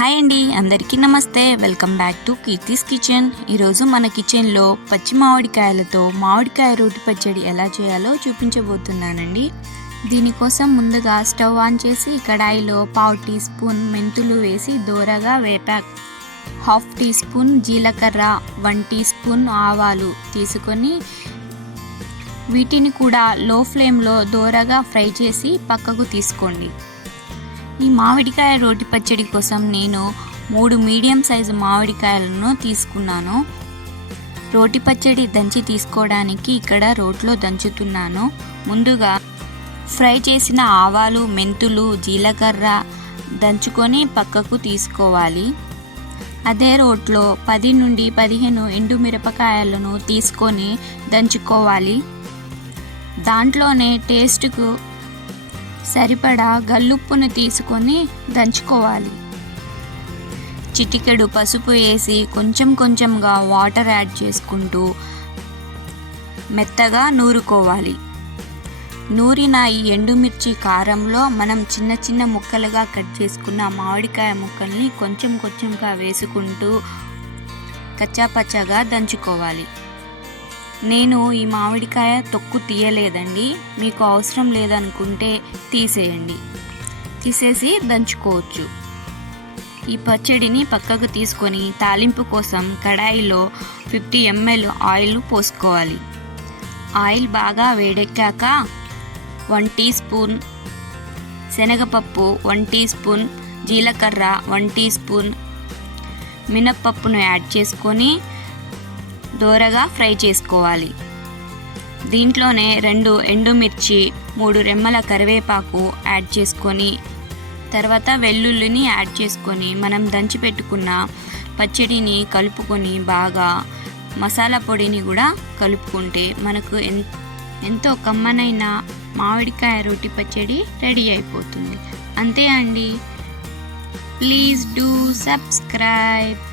Hi అండి, అందరికీ నమస్తే. Welcome back to Keerthi's kitchen. ఈరోజు మన కిచెన్లో పచ్చి మామిడికాయలతో మామిడికాయ రోటి పచ్చడి ఎలా చేయాలో చూపించబోతున్నానండి. దీనికోసం ముందుగా స్టవ్ ఆన్ చేసి కడాయిలో 1/2 టీ స్పూన్ మెంతులు వేసి దోరగా వేపాక 1/2 టీ స్పూన్ జీలకర్ర, 1 టీ స్పూన్ ఆవాలు తీసుకొని వీటిని కూడా లో ఫ్లేమ్లో దోరగా ఫ్రై చేసి పక్కకు తీసుకోండి. ఈ మామిడికాయ రోటి పచ్చడి కోసం నేను 3 మీడియం సైజు మామిడికాయలను తీసుకున్నాను. రోటి పచ్చడి దంచి తీసుకోవడానికి ఇక్కడ రోట్లో దంచుతున్నాను. ముందుగా ఫ్రై చేసిన ఆవాలు, మెంతులు, జీలకర్ర దంచుకొని పక్కకు తీసుకోవాలి. అదే రోట్లో 10 నుండి 15 ఎండుమిరపకాయలను తీసుకొని దంచుకోవాలి. దాంట్లోనే టేస్ట్కు సరిపడా గల్లుప్పును తీసుకొని దంచుకోవాలి. చిటికెడు పసుపు వేసి కొంచెంగా వాటర్ యాడ్ చేసుకుంటూ మెత్తగా నూరుకోవాలి. నూరిన ఈ ఎండుమిర్చి కారంలో మనం చిన్న ముక్కలుగా కట్ చేసుకున్న మామిడికాయ ముక్కల్ని కొంచెంగా వేసుకుంటూ కచ్చాపచ్చాగా దంచుకోవాలి. నేను ఈ మామిడికాయ తొక్కు తీయలేదండి, మీకు అవసరం లేదనుకుంటే తీసేయండి, తీసేసి దంచుకోవచ్చు. ఈ పచ్చడిని పక్కకు తీసుకొని తాలింపు కోసం కడాయిలో 50 ml ఆయిల్ పోసుకోవాలి. ఆయిల్ బాగా వేడెక్కాక 1 టీ స్పూన్ శనగపప్పు, 1 టీ స్పూన్ జీలకర్ర, 1 టీ స్పూన్ మినప్పప్పును యాడ్ చేసుకొని దోరగా ఫ్రై చేసుకోవాలి. దీంట్లోనే 2 ఎండుమిర్చి, 3 రెమ్మల కరివేపాకు యాడ్ చేసుకొని తర్వాత వెల్లుల్లిని యాడ్ చేసుకొని మనం దంచి పెట్టుకున్న పచ్చడిని కలుపుకొని బాగా మసాలా పొడిని కూడా కలుపుకుంటే మనకు ఎంతో కమ్మనైన మామిడికాయ రోటి పచ్చడి రెడీ అయిపోతుంది. అంతే అండి. Please do subscribe.